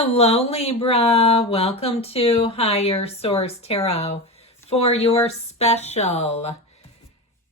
Hello, Libra. Welcome to Higher Source Tarot for your special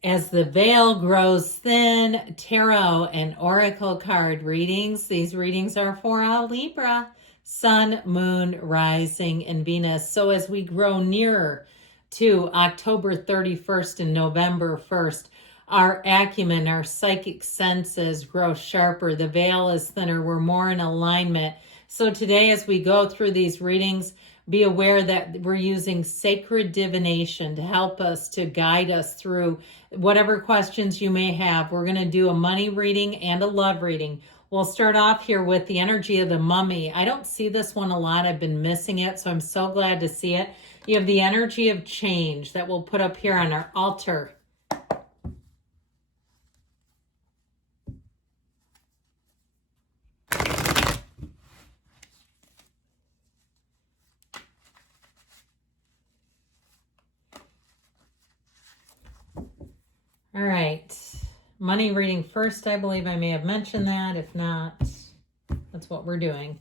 As the Veil Grows Thin Tarot and Oracle card readings. These readings are for Libra, Sun, Moon, Rising, and Venus. So as we grow nearer to October 31st and November 1st, our acumen, our psychic senses grow sharper. The veil is thinner. We're more in alignment. So today, as we go through these readings, be aware that we're using sacred divination to help us, to guide us through whatever questions you may have. We're going to do a money reading and a love reading. We'll start off here with the energy of the mummy. I don't see this one a lot. I've been missing it, so I'm so glad to see it. You have the energy of change that we'll put up here on our altar. All right, money reading first. I believe I may have mentioned that. If not, that's what we're doing.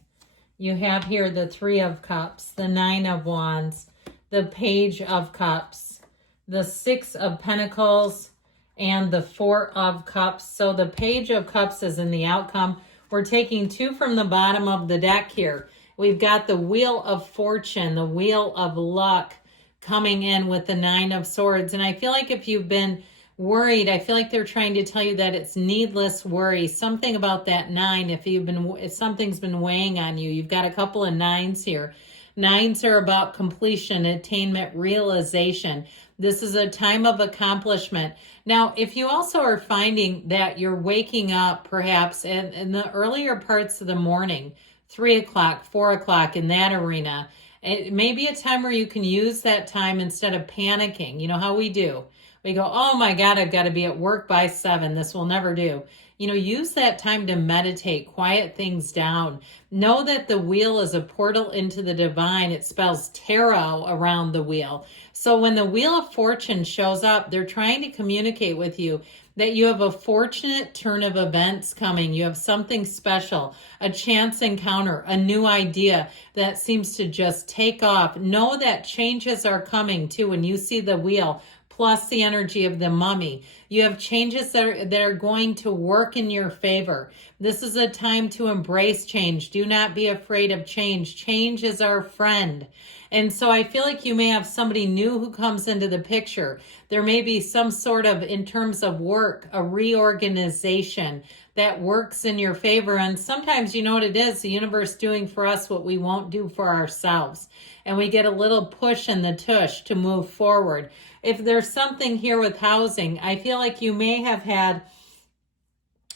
You have here the Three of Cups, the Nine of Wands, the Page of Cups, the Six of Pentacles, and the Four of Cups. So the Page of Cups is in the outcome. We're taking two from the bottom of the deck here. We've got the Wheel of Fortune, the Wheel of Luck coming in with the Nine of Swords. And I feel like if you've been worried, I feel like they're trying to tell you that it's needless worry. Something about that nine, if something's been weighing on you. You've got a couple of nines here. Nines are about completion, attainment, realization. This is a time of accomplishment. Now, if you also are finding that you're waking up perhaps in the earlier parts of the morning, 3 o'clock, 4 o'clock, in that arena, it may be a time where you can use that time instead of panicking. You know how we do. We go, oh my God, I've got to be at work by 7. This will never do. You know, use that time to meditate, quiet things down. Know that the wheel is a portal into the divine. It spells tarot around the wheel. So when the Wheel of Fortune shows up, they're trying to communicate with you that you have a fortunate turn of events coming. You have something special, a chance encounter, a new idea that seems to just take off. Know that changes are coming too when you see the wheel, plus the energy of the mummy. You have changes that are going to work in your favor. This is a time to embrace change. Do not be afraid of change. Change is our friend. And so I feel like you may have somebody new who comes into the picture. There may be some sort of, in terms of work, a reorganization that works in your favor. And sometimes, you know what it is, the universe doing for us what we won't do for ourselves. And we get a little push in the tush to move forward. If there's something here with housing, I feel like you may have had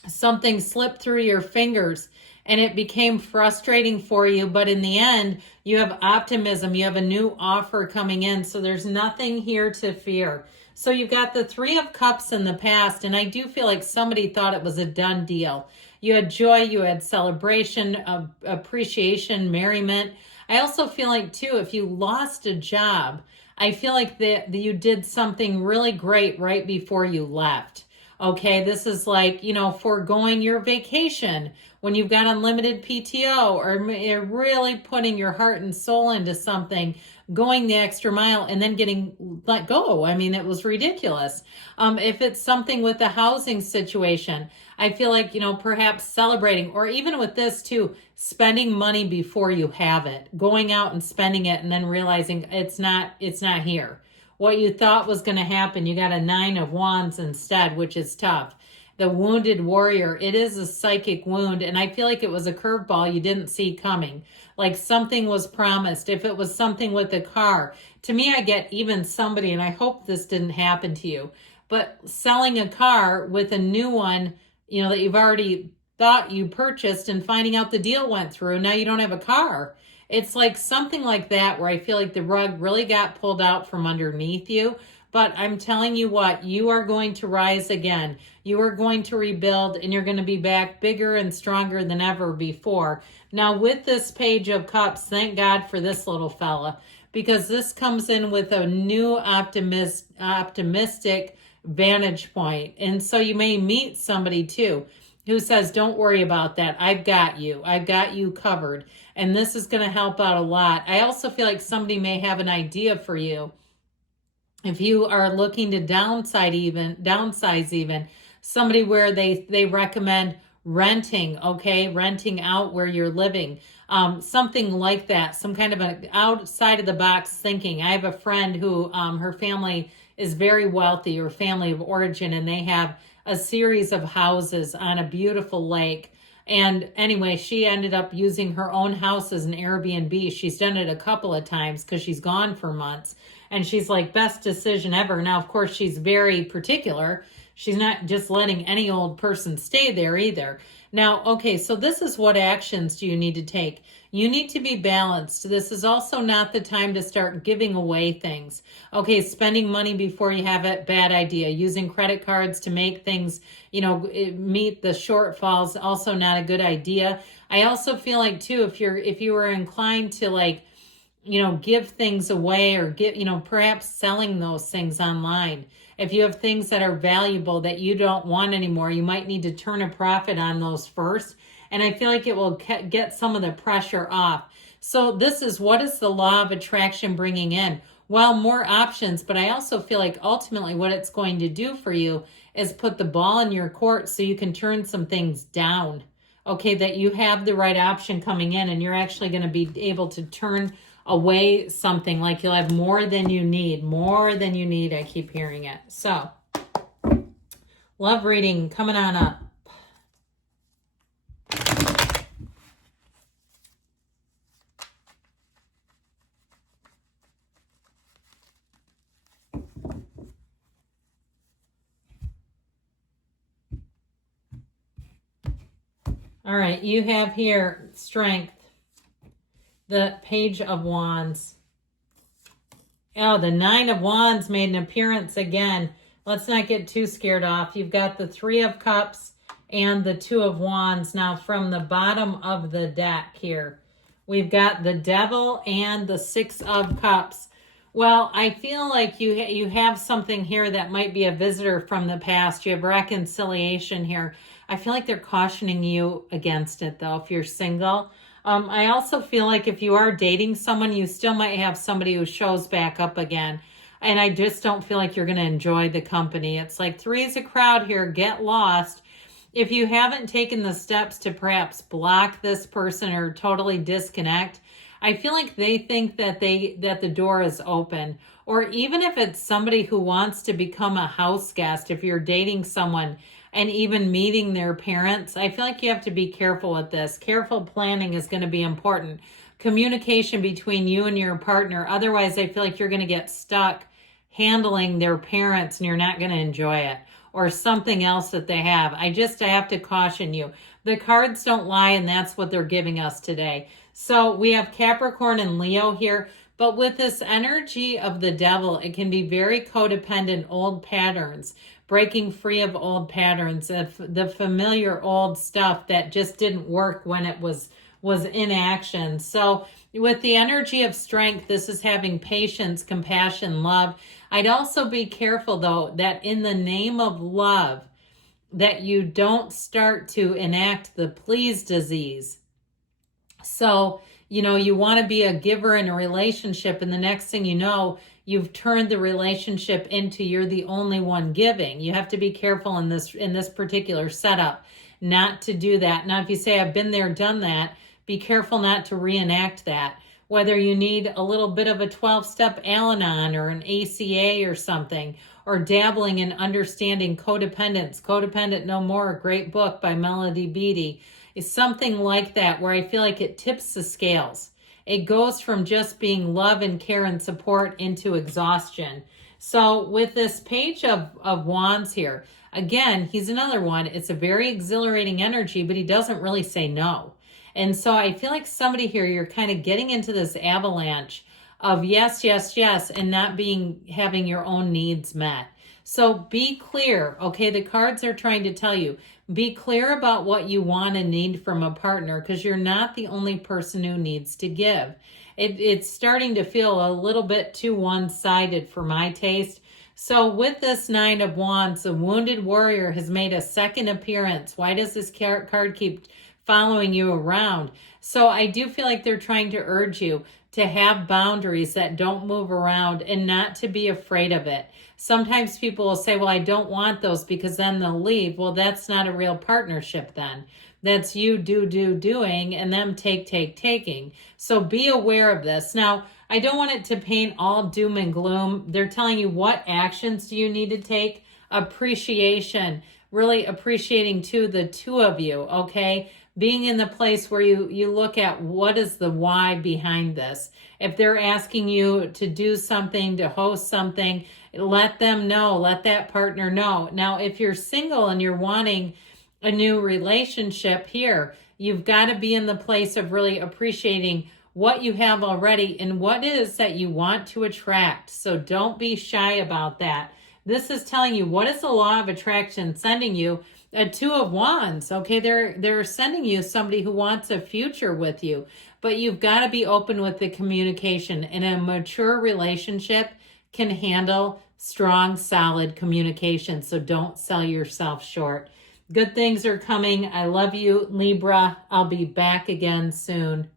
something slip through your fingers and it became frustrating for you, but in the end, you have optimism. You have a new offer coming in, so there's nothing here to fear. So you've got the Three of Cups in the past, and I do feel like somebody thought it was a done deal. You had joy, you had celebration, appreciation, merriment. I also feel like, too, if you lost a job, I feel like that you did something really great right before you left. Okay, this is like, you know, foregoing your vacation when you've got unlimited PTO, or really putting your heart and soul into something, going the extra mile and then getting let go. I mean, it was ridiculous. If it's something with the housing situation, I feel like, you know, perhaps celebrating, or even with this too, spending money before you have it, going out and spending it and then realizing it's not here. What you thought was going to happen, you got a Nine of Wands instead, which is tough. The Wounded Warrior, it is a psychic wound, and I feel like it was a curveball you didn't see coming. Like something was promised. If it was something with a car, to me, I get even somebody, and I hope this didn't happen to you, but selling a car with a new one, you know, that you've already thought you purchased, and finding out the deal went through, now you don't have a car. It's like something like that where I feel like the rug really got pulled out from underneath you. But I'm telling you what, you are going to rise again. You are going to rebuild, and you're going to be back bigger and stronger than ever before. Now, with this Page of Cups, thank God for this little fella, because this comes in with a new optimistic vantage point. And so you may meet somebody too who says, don't worry about that. I've got you. I've got you covered. And this is going to help out a lot. I also feel like somebody may have an idea for you. If you are looking to downsize even, somebody where they recommend renting, okay, renting out where you're living, something like that, some kind of an outside of the box thinking. I have a friend who her family is very wealthy, or family of origin, and they have a series of houses on a beautiful lake. And anyway, she ended up using her own house as an Airbnb. She's done it a couple of times because she's gone for months. And she's like, best decision ever. Now, of course, she's very particular. She's not just letting any old person stay there either. Now, okay, so this is what actions do you need to take. You need to be balanced. This is also not the time to start giving away things. Okay, spending money before you have it, bad idea. Using credit cards to make things, meet the shortfalls, also not a good idea. I also feel like too, if you were inclined to give things away, or perhaps selling those things online. If you have things that are valuable that you don't want anymore, you might need to turn a profit on those first. And I feel like it will get some of the pressure off. So this is, what is the law of attraction bringing in? Well, more options, but I also feel like ultimately what it's going to do for you is put the ball in your court so you can turn some things down. Okay, that you have the right option coming in, and you're actually going to be able to turn away something, like you'll have more than you need. I keep hearing it. So, love reading coming on up. All right, you have here strength, the Page of Wands. Oh, the Nine of Wands made an appearance again. Let's not get too scared off. You've got the Three of Cups and the Two of Wands. Now, from the bottom of the deck here, we've got the Devil and the Six of Cups. Well, I feel like you have something here that might be a visitor from the past. You have reconciliation here. I feel like they're cautioning you against it, though, if you're single. I also feel like if you are dating someone, you still might have somebody who shows back up again. And I just don't feel like you're going to enjoy the company. It's like three is a crowd here. Get lost. If you haven't taken the steps to perhaps block this person or totally disconnect, I feel like they think that the door is open. Or even if it's somebody who wants to become a house guest, if you're dating someone and even meeting their parents, I feel like you have to be careful with this. Careful planning is going to be important. Communication between you and your partner. Otherwise, I feel like you're going to get stuck handling their parents and you're not going to enjoy it. Or something else that they have. I have to caution you. The cards don't lie, and that's what they're giving us today. So we have Capricorn and Leo here. But with this energy of the Devil, it can be very codependent, old patterns. Breaking free of old patterns, of the familiar old stuff that just didn't work when it was in action. So with the energy of strength, this is having patience, compassion, love. I'd also be careful, though, that in the name of love, that you don't start to enact the please disease. So, you want to be a giver in a relationship, and the next thing you know, you've turned the relationship into you're the only one giving. You have to be careful in this particular setup not to do that. Now, if you say, I've been there, done that, be careful not to reenact that. Whether you need a little bit of a 12-step Al-Anon or an ACA or something, or dabbling in understanding codependence. Codependent No More, a great book by Melody Beattie. Is something like that, where I feel like it tips the scales. It goes from just being love and care and support into exhaustion. So with this Page of Wands here, again, he's another one. It's a very exhilarating energy, but he doesn't really say no. And so I feel like somebody here, you're kind of getting into this avalanche of yes, yes, yes, and not having your own needs met. So be clear, okay? The cards are trying to tell you, be clear about what you want and need from a partner, because you're not the only person who needs to give. It's starting to feel a little bit too one-sided for my taste. So with this Nine of Wands, the Wounded Warrior has made a second appearance. Why does this card keep following you around? So I do feel like they're trying to urge you to have boundaries that don't move around and not to be afraid of it. Sometimes people will say, well, I don't want those because then they'll leave. Well, that's not a real partnership then. That's you doing and them taking. So be aware of this. Now, I don't want it to paint all doom and gloom. They're telling you what actions do you need to take. Appreciation, really appreciating too the two of you, okay? Being in the place where you look at what is the why behind this. If they're asking you to do something, to host something, let them know, let that partner know. Now, if you're single and you're wanting a new relationship here, you've got to be in the place of really appreciating what you have already and what it is that you want to attract. So don't be shy about that. This is telling you, what is the law of attraction sending you? A Two of Wands, okay? They're sending you somebody who wants a future with you, but you've got to be open with the communication. And a mature relationship can handle strong, solid communication. So don't sell yourself short. Good things are coming. I love you, Libra. I'll be back again soon.